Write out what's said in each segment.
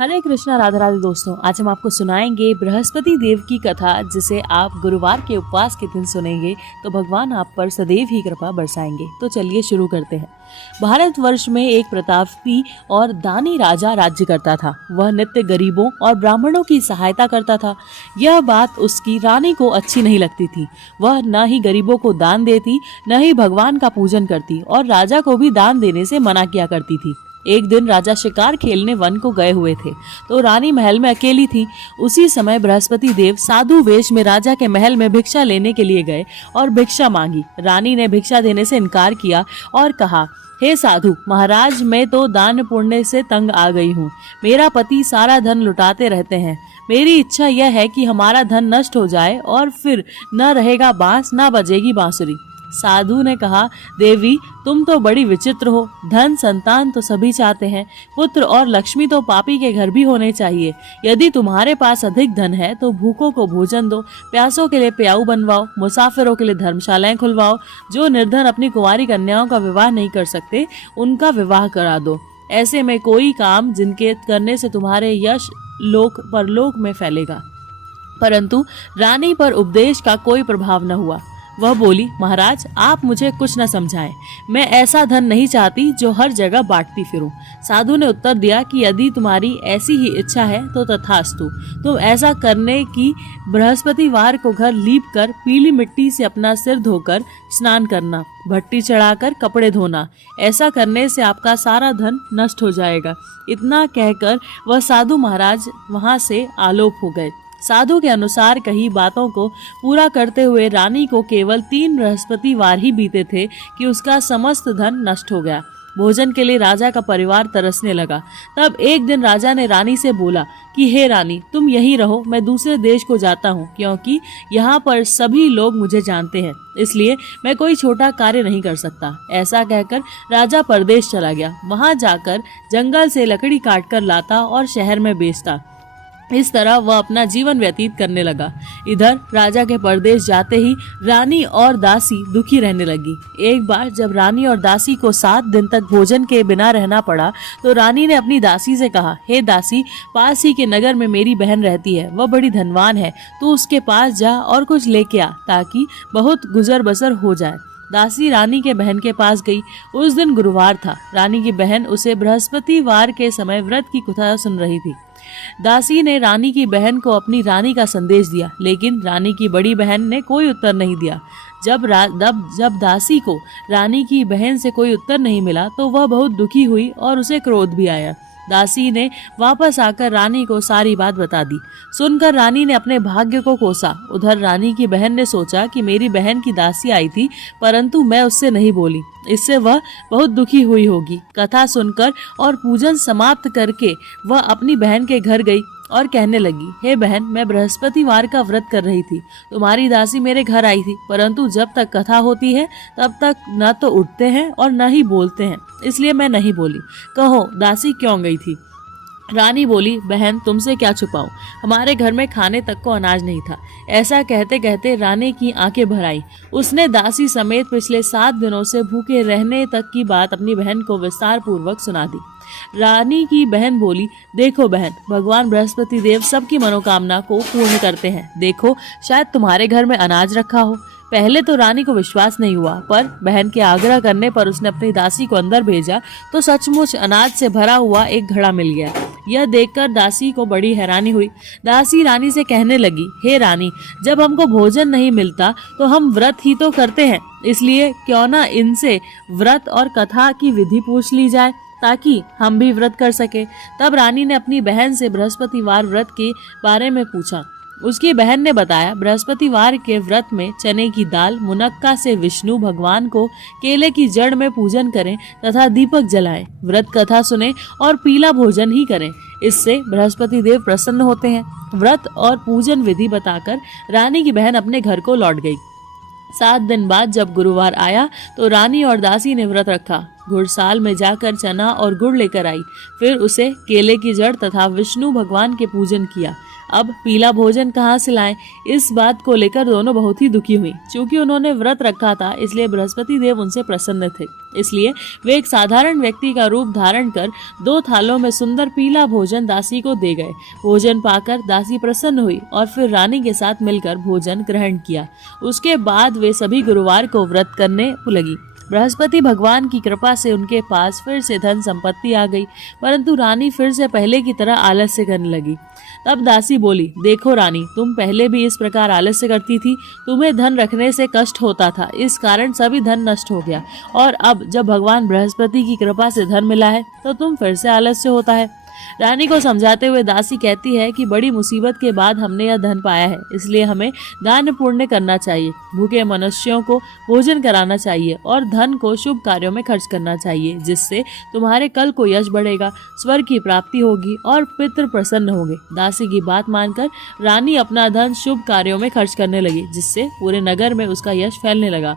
हरे कृष्णा, राधे राधे दोस्तों। आज हम आपको सुनाएंगे बृहस्पति देव की कथा, जिसे आप गुरुवार के उपवास के दिन सुनेंगे तो भगवान आप पर सदैव ही कृपा बरसाएंगे। तो चलिए शुरू करते हैं। भारतवर्ष में एक प्रतापी और दानी राजा राज्य करता था। वह नित्य गरीबों और ब्राह्मणों की सहायता करता था। यह बात उसकी रानी को अच्छी नहीं लगती थी। वह न ही गरीबों को दान देती, न ही भगवान का पूजन करती और राजा को भी दान देने से मना किया करती थी। एक दिन राजा शिकार खेलने वन को गए हुए थे तो रानी महल में अकेली थी। उसी समय बृहस्पति देव साधु वेश में राजा के महल में भिक्षा लेने के लिए गए और भिक्षा मांगी। रानी ने भिक्षा देने से इनकार किया और कहा, हे साधु महाराज, मैं तो दान पुण्य से तंग आ गई हूँ। मेरा पति सारा धन लुटाते रहते हैं। मेरी इच्छा यह है कि हमारा धन नष्ट हो जाए और फिर न रहेगा बांस, न बजेगी बांसुरी। साधु ने कहा, देवी तुम तो बड़ी विचित्र हो। धन संतान तो सभी चाहते हैं, पुत्र और लक्ष्मी तो पापी के घर भी होने चाहिए। यदि तुम्हारे पास अधिक धन है तो भूखों को भोजन दो, प्यासों के लिए प्याऊ बनवाओ, मुसाफिरों के लिए धर्मशालाएं खुलवाओ। जो निर्धन अपनी कुंवारी कन्याओं का विवाह नहीं कर सकते उनका विवाह करा दो। ऐसे में कोई काम जिनके करने से तुम्हारे यश लोक परलोक में फैलेगा। परंतु रानी पर उपदेश का कोई प्रभाव न हुआ। वह बोली, महाराज आप मुझे कुछ न समझाएं। मैं ऐसा धन नहीं चाहती जो हर जगह बांटती फिरूं। साधु ने उत्तर दिया कि यदि तुम्हारी ऐसी ही इच्छा है तो तथास्तु। तुम ऐसा करने की बृहस्पतिवार को घर लीप कर पीली मिट्टी से अपना सिर धोकर स्नान करना, भट्टी चढ़ाकर कपड़े धोना। ऐसा करने से आपका सारा धन नष्ट हो जाएगा। इतना कहकर वह साधु महाराज वहां से आलोप हो गए। साधु के अनुसार कही बातों को पूरा करते हुए रानी को केवल 3 बृहस्पतिवार ही बीते थे कि उसका समस्त धन नष्ट हो गया। भोजन के लिए राजा का परिवार तरसने लगा। तब एक दिन राजा ने रानी से बोला कि हे रानी, तुम यहीं रहो, मैं दूसरे देश को जाता हूँ, क्योंकि यहाँ पर सभी लोग मुझे जानते हैं, इसलिए मैं कोई छोटा कार्य नहीं कर सकता। ऐसा कहकर राजा परदेश चला गया। वहाँ जाकर जंगल से लकड़ी काटकर लाता और शहर में बेचता। इस तरह वह अपना जीवन व्यतीत करने लगा। इधर राजा के परदेश जाते ही रानी और दासी दुखी रहने लगी। एक बार जब रानी और दासी को 7 दिन तक भोजन के बिना रहना पड़ा तो रानी ने अपनी दासी से कहा, हे दासी, पास ही के नगर में मेरी बहन रहती है, वह बड़ी धनवान है, तू उसके पास जा और कुछ लेके आ ताकि बहुत गुजर बसर हो जाए। दासी रानी के बहन के पास गई। उस दिन गुरुवार था। रानी की बहन उसे बृहस्पतिवार के समय व्रत की कथा सुन रही थी। दासी ने रानी की बहन को अपनी रानी का संदेश दिया, लेकिन रानी की बड़ी बहन ने कोई उत्तर नहीं दिया। जब दासी को रानी की बहन से कोई उत्तर नहीं मिला तो वह बहुत दुखी हुई और उसे क्रोध भी आया। दासी ने वापस आकर रानी को सारी बात बता दी। सुनकर रानी ने अपने भाग्य को कोसा। उधर रानी की बहन ने सोचा कि मेरी बहन की दासी आई थी, परंतु मैं उससे नहीं बोली, इससे वह बहुत दुखी हुई होगी। कथा सुनकर और पूजन समाप्त करके वह अपनी बहन के घर गई और कहने लगी, हे बहन, मैं बृहस्पतिवार का व्रत कर रही थी। तुम्हारी दासी मेरे घर आई थी, परंतु जब तक कथा होती है तब तक न तो उठते हैं और न ही बोलते हैं, इसलिए मैं नहीं बोली। कहो दासी क्यों गई थी? रानी बोली, बहन तुमसे क्या छुपाऊं, हमारे घर में खाने तक को अनाज नहीं था। ऐसा कहते कहते रानी की आंखें भर आई। उसने दासी समेत पिछले 7 दिनों से भूखे रहने तक की बात अपनी बहन को विस्तार पूर्वक सुना दी। रानी की बहन बोली, देखो बहन, भगवान बृहस्पति देव सबकी मनोकामना को पूर्ण करते हैं। देखो शायद तुम्हारे घर में अनाज रखा हो। पहले तो रानी को विश्वास नहीं हुआ, पर बहन के आग्रह करने पर उसने अपनी दासी को अंदर भेजा तो सचमुच अनाज से भरा हुआ एक घड़ा मिल गया। यह देखकर दासी को बड़ी हैरानी हुई। दासी रानी से कहने लगी, हे रानी, जब हमको भोजन नहीं मिलता तो हम व्रत ही तो करते हैं, इसलिए क्यों न इनसे व्रत और कथा की विधि पूछ ली जाए ताकि हम भी व्रत कर सके। तब रानी ने अपनी बहन से बृहस्पतिवार व्रत के बारे में पूछा। उसकी बहन ने बताया, बृहस्पतिवार के व्रत में चने की दाल, मुनक्का से विष्णु भगवान को केले की जड़ में पूजन करें तथा दीपक जलाएं, व्रत कथा सुने और पीला भोजन ही करें। इससे बृहस्पति देव प्रसन्न होते हैं। व्रत और पूजन विधि बताकर रानी की बहन अपने घर को लौट गई। 7 दिन बाद जब गुरुवार आया तो रानी और दासी ने व्रत रखा। घुड़साल में जाकर चना और गुड़ लेकर आई। फिर उसे केले की जड़ तथा विष्णु भगवान के पूजन किया। अब पीला भोजन कहाँ से लाएं? इस बात को लेकर दोनों बहुत ही दुखी हुई। चूंकि उन्होंने व्रत रखा था इसलिए बृहस्पति देव उनसे प्रसन्न थे, इसलिए वे एक साधारण व्यक्ति का रूप धारण कर 2 थालों में सुंदर पीला भोजन दासी को दे गए। भोजन पाकर दासी प्रसन्न हुई और फिर रानी के साथ मिलकर भोजन ग्रहण किया। उसके बाद वे सभी गुरुवार को व्रत करने लगी। बृहस्पति भगवान की कृपा से उनके पास फिर से धन संपत्ति आ गई, परंतु रानी फिर से पहले की तरह आलस्य करने लगी। तब दासी बोली, देखो रानी, तुम पहले भी इस प्रकार आलस्य करती थी, तुम्हें धन रखने से कष्ट होता था, इस कारण सभी धन नष्ट हो गया, और अब जब भगवान बृहस्पति की कृपा से धन मिला है तो तुम फिर से आलस्य होता है। रानी को समझाते हुए दासी कहती है कि बड़ी मुसीबत के बाद हमने यह धन पाया है, इसलिए हमें दान पुण्य करना चाहिए, भूखे मनुष्यों को भोजन कराना चाहिए और धन को शुभ कार्यों में खर्च करना चाहिए, जिससे तुम्हारे कल को यश बढ़ेगा, स्वर्ग की प्राप्ति होगी और पितृ प्रसन्न होंगे। दासी की बात मानकर रानी अपना धन शुभ कार्यों में खर्च करने लगी, जिससे पूरे नगर में उसका यश फैलने लगा।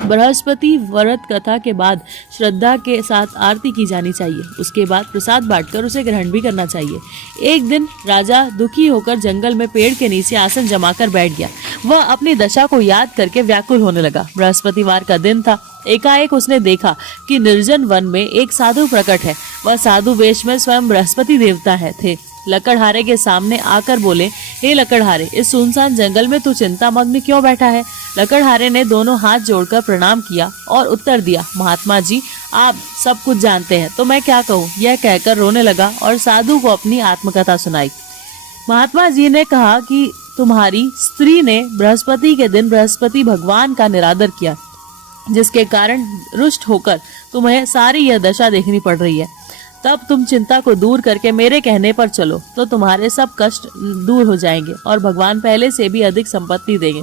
बृहस्पति व्रत कथा के बाद श्रद्धा के साथ आरती की जानी चाहिए। उसके बाद प्रसाद बांटकर उसे ग्रहण भी करना चाहिए। एक दिन राजा दुखी होकर जंगल में पेड़ के नीचे आसन जमाकर बैठ गया। वह अपनी दशा को याद करके व्याकुल होने लगा। बृहस्पतिवार का दिन था। एकाएक उसने देखा कि निर्जन वन में एक साधु प्रकट है। वह साधु वेश में स्वयं बृहस्पति देवता थे। लकड़हारे के सामने आकर बोले, हे लकड़हारे, इस सुनसान जंगल में तू चिंतामग्न क्यों बैठा है? लकड़हारे ने दोनों हाथ जोड़कर प्रणाम किया और उत्तर दिया, महात्मा जी, आप सब कुछ जानते हैं तो मैं क्या कहूँ। यह कहकर रोने लगा और साधु को अपनी आत्मकथा सुनाई। महात्मा जी ने कहा कि तुम्हारी स्त्री ने बृहस्पति के दिन बृहस्पति भगवान का निरादर किया, जिसके कारण रुष्ट होकर तुम्हें सारी यह दशा देखनी पड़ रही है। तब तुम चिंता को दूर करके मेरे कहने पर चलो तो तुम्हारे सब कष्ट दूर हो जाएंगे और भगवान पहले से भी अधिक संपत्ति देंगे।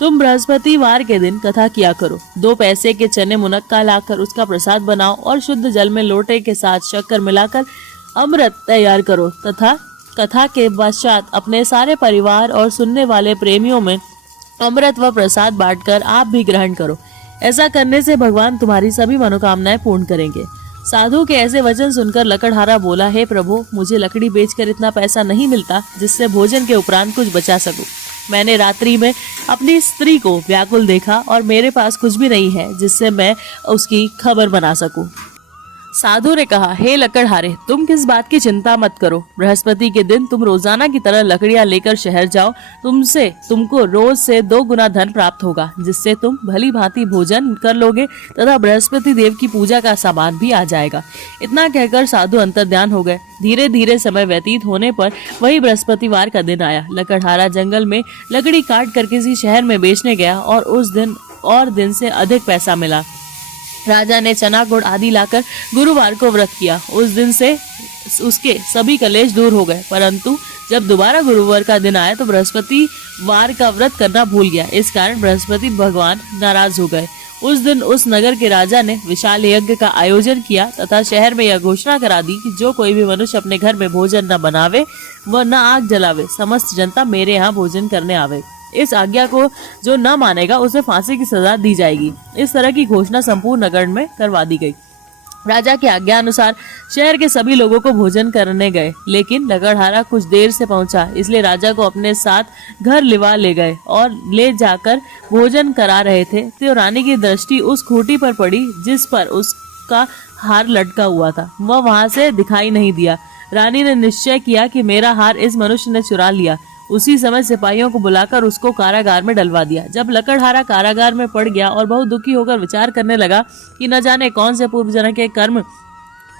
तुम बृहस्पतिवार के दिन कथा किया करो। 2 पैसे के चने मुनक्का लाकर उसका प्रसाद बनाओ और शुद्ध जल में लोटे के साथ शक्कर मिलाकर अमृत तैयार करो तथा कथा के पश्चात अपने सारे परिवार और सुनने वाले प्रेमियों में अमृत व प्रसाद बांटकर आप भी ग्रहण करो। ऐसा करने से भगवान तुम्हारी सभी मनोकामनाएं पूर्ण करेंगे। साधु के ऐसे वचन सुनकर लकड़हारा बोला, हे प्रभु, मुझे लकड़ी बेचकर इतना पैसा नहीं मिलता जिससे भोजन के उपरांत कुछ बचा सकूं। मैंने रात्रि में अपनी स्त्री को व्याकुल देखा और मेरे पास कुछ भी नहीं है जिससे मैं उसकी खबर बना सकूं। साधु ने कहा, हे लकड़हारे, तुम किस बात की चिंता मत करो। बृहस्पति के दिन तुम रोजाना की तरह लकड़ियां लेकर शहर जाओ। तुमको रोज से 2 गुना धन प्राप्त होगा, जिससे तुम भली भांति भोजन कर लोगे तथा बृहस्पति देव की पूजा का सामान भी आ जाएगा। इतना कहकर साधु अंतर्ध्यान हो गए। धीरे धीरे समय व्यतीत होने पर वही बृहस्पतिवार का दिन आया। लकड़हारा जंगल में लकड़ी काट कर किसी शहर में बेचने गया और उस दिन से अधिक पैसा मिला। राजा ने चना गुड़ आदि लाकर गुरुवार को व्रत किया। उस दिन से उसके सभी कलेश दूर हो गए, परंतु जब दोबारा गुरुवार का दिन आया तो बृहस्पतिवार का व्रत करना भूल गया। इस कारण बृहस्पति भगवान नाराज हो गए। उस दिन उस नगर के राजा ने विशाल यज्ञ का आयोजन किया तथा शहर में यह घोषणा करा दी कि जो कोई भी मनुष्य अपने घर में भोजन न बनावे व न आग जलावे, समस्त जनता मेरे यहाँ भोजन करने आवे। इस आज्ञा को जो न मानेगा उसे फांसी की सजा दी जाएगी। इस तरह की घोषणा संपूर्ण नगर में करवा दी गई। राजा की आज्ञा अनुसार शहर के सभी लोगों को भोजन करने गए, लेकिन लकड़हारा कुछ देर से पहुंचा, इसलिए राजा को अपने साथ घर लिवा ले गए और ले जाकर भोजन करा रहे थे तो रानी की दृष्टि उस खूंटी पर पड़ी जिस पर उसका हार लटका हुआ था। वह वहां से दिखाई नहीं दिया। रानी ने निश्चय किया कि मेरा हार इस मनुष्य ने चुरा लिया। उसी समय सिपाहियों को बुलाकर उसको कारागार में डलवा दिया। जब लकड़हारा कारागार में पड़ गया और बहुत दुखी होकर विचार करने लगा कि न जाने कौन से पूर्व जन्म के कर्म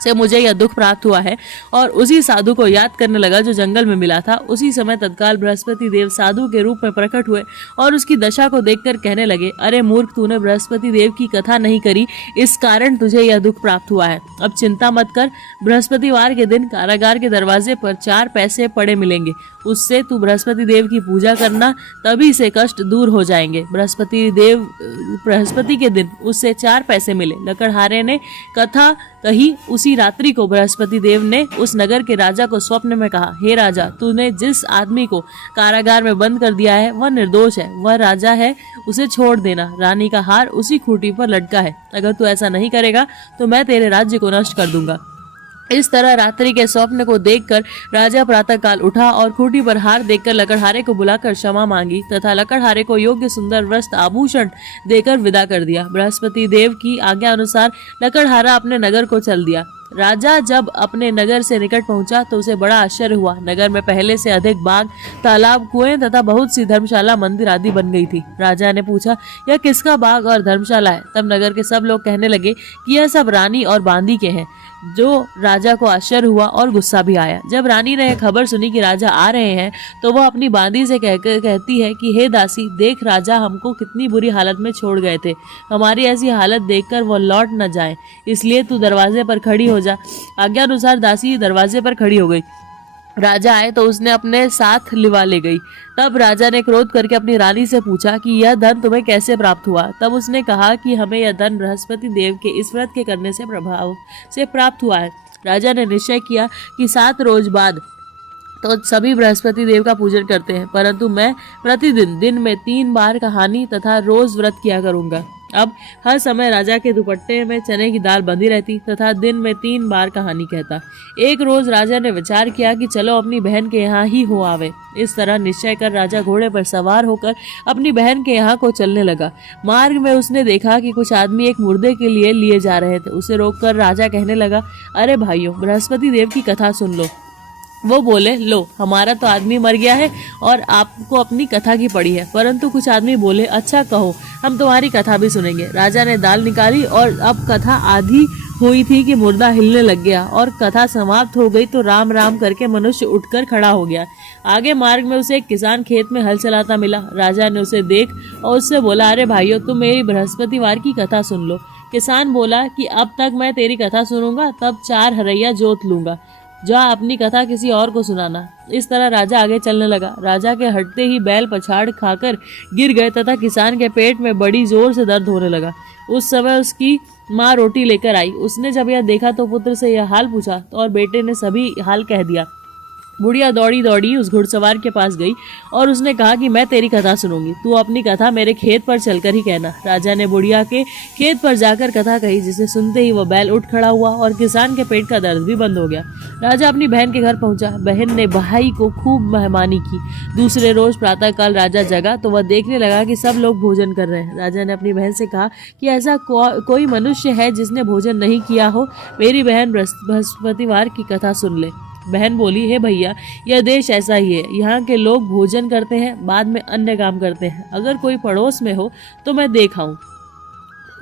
से मुझे यह दुख प्राप्त हुआ है, और उसी साधु को याद करने लगा जो जंगल में मिला था, उसी समय तत्काल बृहस्पति देव साधु के रूप में प्रकट हुए और उसकी दशा को देखकर कहने लगे, अरे मूर्ख, तूने बृहस्पति देव की कथा नहीं करी, इस कारण तुझे यह दुख प्राप्त हुआ है। अब चिंता मत कर, बृहस्पतिवार के दिन कारागार के दरवाजे पर 4 पैसे पड़े मिलेंगे, उससे तू बृहस्पति देव की पूजा करना, तभी से कष्ट दूर हो जाएंगे। बृहस्पति के दिन उससे 4 पैसे मिले। लकड़हारे ने कथा कही। उसी रात्रि को बृहस्पति देव ने उस नगर के राजा को स्वप्न में कहा, हे राजा, तूने जिस आदमी को कारागार में बंद कर दिया है वह निर्दोष है, वह राजा है, उसे छोड़ देना। रानी का हार उसी खूंटी पर लटका है। अगर तू ऐसा नहीं करेगा तो मैं तेरे राज्य को नष्ट कर दूंगा। इस तरह रात्रि के स्वप्न को देखकर राजा प्रातःकाल उठा और खूंटी पर हार देखकर लकड़हारे को बुलाकर क्षमा मांगी तथा लकड़हारे को योग्य सुंदर वस्त्र आभूषण देकर विदा कर दिया। बृहस्पति देव की आज्ञा अनुसार लकड़हारा अपने नगर को चल दिया। राजा जब अपने नगर से निकट पहुंचा तो उसे बड़ा आश्चर्य हुआ। नगर में पहले से अधिक बाग, तालाब, कुएं तथा बहुत सी धर्मशाला, मंदिर आदि बन गई थी। राजा ने पूछा, यह किसका बाग और धर्मशाला है? तब नगर के सब लोग कहने लगे कि यह सब रानी और बांदी के हैं। जो राजा को आश्चर्य हुआ और गुस्सा भी आया। जब रानी ने खबर सुनी कि राजा आ रहे हैं तो वह अपनी बांदी से कहती है कि हे दासी, देख राजा हमको कितनी बुरी हालत में छोड़ गए थे। हमारी ऐसी हालत देखकर वो लौट न जाए, इसलिए तू दरवाजे पर खड़ी हो जा। आज्ञा अनुसार दासी दरवाजे पर खड़ी हो गई। राजा आए तो उसने अपने साथ लिवा ले गई। तब राजा ने क्रोध करके अपनी रानी से पूछा कि यह धन तुम्हें कैसे प्राप्त हुआ? तब उसने कहा कि हमें यह धन बृहस्पति देव के इस व्रत के करने से प्रभाव से प्राप्त हुआ है। राजा ने निश्चय किया कि 7 रोज बाद तो सभी बृहस्पति देव का पूजन करते हैं, परंतु मैं प्रतिदिन दिन में 3 बार कहानी तथा रोज व्रत किया करूंगा। अब हर समय राजा के दुपट्टे में चने की दाल बंधी रहती तथा दिन में 3 बार कहानी कहता। एक रोज राजा ने विचार किया कि चलो अपनी बहन के यहाँ ही हो आवे। इस तरह निश्चय कर राजा घोड़े पर सवार होकर अपनी बहन के यहाँ को चलने लगा। मार्ग में उसने देखा कि कुछ आदमी एक मुर्दे के लिए जा रहे थे। उसे रोककर राजा कहने लगा, अरे भाइयों, बृहस्पति देव की कथा सुन लो। वो बोले, लो, हमारा तो आदमी मर गया है और आपको अपनी कथा की पड़ी है। परंतु कुछ आदमी बोले, अच्छा कहो, हम तुम्हारी कथा भी सुनेंगे। राजा ने दाल निकाली और अब कथा आधी हुई थी कि मुर्दा हिलने लग गया और कथा समाप्त हो गई तो राम राम करके मनुष्य उठकर खड़ा हो गया। आगे मार्ग में उसे एक किसान खेत में हल चलाता मिला। राजा ने उसे देख और उससे बोला, अरे भाइयों, तुम मेरी बृहस्पतिवार की कथा सुन लो। किसान बोला कि अब तक मैं तेरी कथा सुनूंगा, तब 4 हरैया जोत लूंगा। जा अपनी कथा किसी और को सुनाना। इस तरह राजा आगे चलने लगा। राजा के हटते ही बैल पछाड़ खाकर गिर गए तथा किसान के पेट में बड़ी जोर से दर्द होने लगा। उस समय उसकी माँ रोटी लेकर आई। उसने जब यह देखा तो पुत्र से यह हाल पूछा और बेटे ने सभी हाल कह दिया। बुढ़िया दौड़ी दौड़ी उस घुड़सवार के पास गई और उसने कहा कि मैं तेरी कथा सुनूंगी, तू अपनी कथा मेरे खेत पर चलकर ही कहना। राजा ने बुढ़िया के खेत पर जाकर कथा कही, जिसे सुनते ही वह बैल उठ खड़ा हुआ और किसान के पेट का दर्द भी बंद हो गया। राजा अपनी बहन के घर पहुंचा। बहन ने भाई को खूब मेहमानी की। दूसरे रोज प्रातःकाल राजा जगा तो वह देखने लगा कि सब लोग भोजन कर रहे हैं। राजा ने अपनी बहन से कहा कि ऐसा कोई मनुष्य है जिसने भोजन नहीं किया हो? मेरी बहन बृहस्पतिवार की कथा सुन ले। बहन बोली, हे भैया, यह देश ऐसा ही है। यहाँ के लोग भोजन करते हैं, बाद में अन्य काम करते हैं। अगर कोई पड़ोस में हो तो मैं देखाऊं।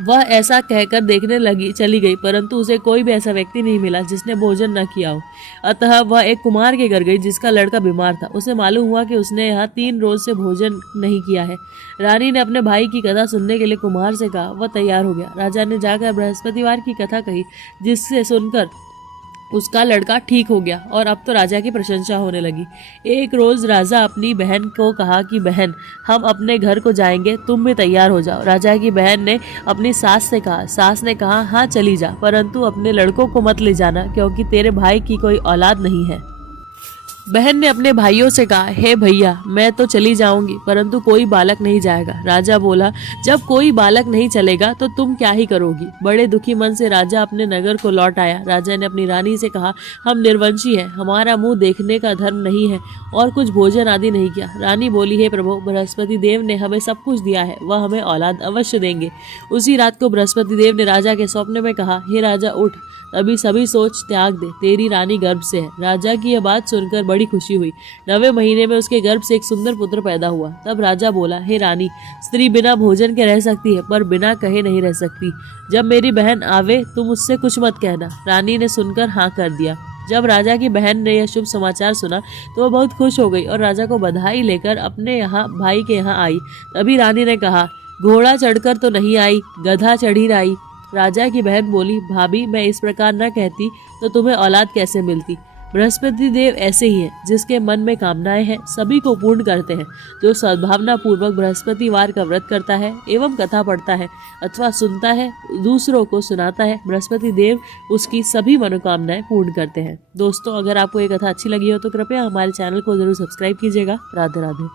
वह ऐसा कहकर देखने चली गई, परंतु उसे कोई भी ऐसा व्यक्ति नहीं मिला जिसने भोजन न किया हो। अतः वह एक कुमार के घर गई जिसका लड़का बीमार था। उसे मालूम हुआ कि उसने यहाँ 3 रोज से भोजन नहीं किया है। रानी ने अपने भाई की कथा सुनने के लिए कुमार से कहा। वह तैयार हो गया। राजा ने जाकर बृहस्पतिवार की कथा कही, जिससे सुनकर उसका लड़का ठीक हो गया और अब तो राजा की प्रशंसा होने लगी। एक रोज राजा अपनी बहन को कहा कि बहन, हम अपने घर को जाएंगे, तुम भी तैयार हो जाओ। राजा की बहन ने अपनी सास से कहा। सास ने कहा, हाँ चली जा, परंतु अपने लड़कों को मत ले जाना, क्योंकि तेरे भाई की कोई औलाद नहीं है। बहन ने अपने भाइयों से कहा, हे भैया, मैं तो चली जाऊंगी, परंतु कोई बालक नहीं जाएगा। राजा बोला, जब कोई बालक नहीं चलेगा तो तुम क्या ही करोगी? बड़े दुखी मन से राजा अपने नगर को लौट आया। राजा ने अपनी रानी से कहा, हम निर्वंशी हैं, हमारा मुंह देखने का धर्म नहीं है और कुछ भोजन आदि नहीं किया। रानी बोली, हे प्रभु, बृहस्पति देव ने हमें सब कुछ दिया है, वह हमें औलाद अवश्य देंगे। उसी रात को बृहस्पति देव ने राजा के स्वप्न में कहा, हे राजा, उठ, अभी सभी सोच त्याग दे, तेरी रानी गर्भ से है। राजा की यह बात सुनकर बड़ी खुशी हुई। 9वें महीने में उसके गर्भ से एक सुंदर पुत्र पैदा हुआ। तब राजा बोला, हे रानी, स्त्री बिना भोजन के रह सकती है, पर बिना कहे नहीं रह सकती। जब मेरी बहन आवे तुम उससे कुछ मत कहना। रानी ने सुनकर हाँ कर दिया। जब राजा की बहन ने यह शुभ समाचार सुना तो वह बहुत खुश हो गई और राजा को बधाई लेकर अपने भाई के यहाँ आई। तभी रानी ने कहा, घोड़ा चढ़कर तो नहीं आई, गधा चढ़ी आई। राजा की बहन बोली, भाभी, मैं इस प्रकार न कहती तो तुम्हें औलाद कैसे मिलती? बृहस्पति देव ऐसे ही हैं, जिसके मन में कामनाएं हैं सभी को पूर्ण करते हैं। जो सद्भावना पूर्वक बृहस्पतिवार का व्रत करता है एवं कथा पढ़ता है अथवा सुनता है, दूसरों को सुनाता है, बृहस्पति देव उसकी सभी मनोकामनाएं पूर्ण करते हैं। दोस्तों, अगर आपको ये कथा अच्छी लगी हो तो कृपया हमारे चैनल को जरूर सब्सक्राइब कीजिएगा। राधे राधे।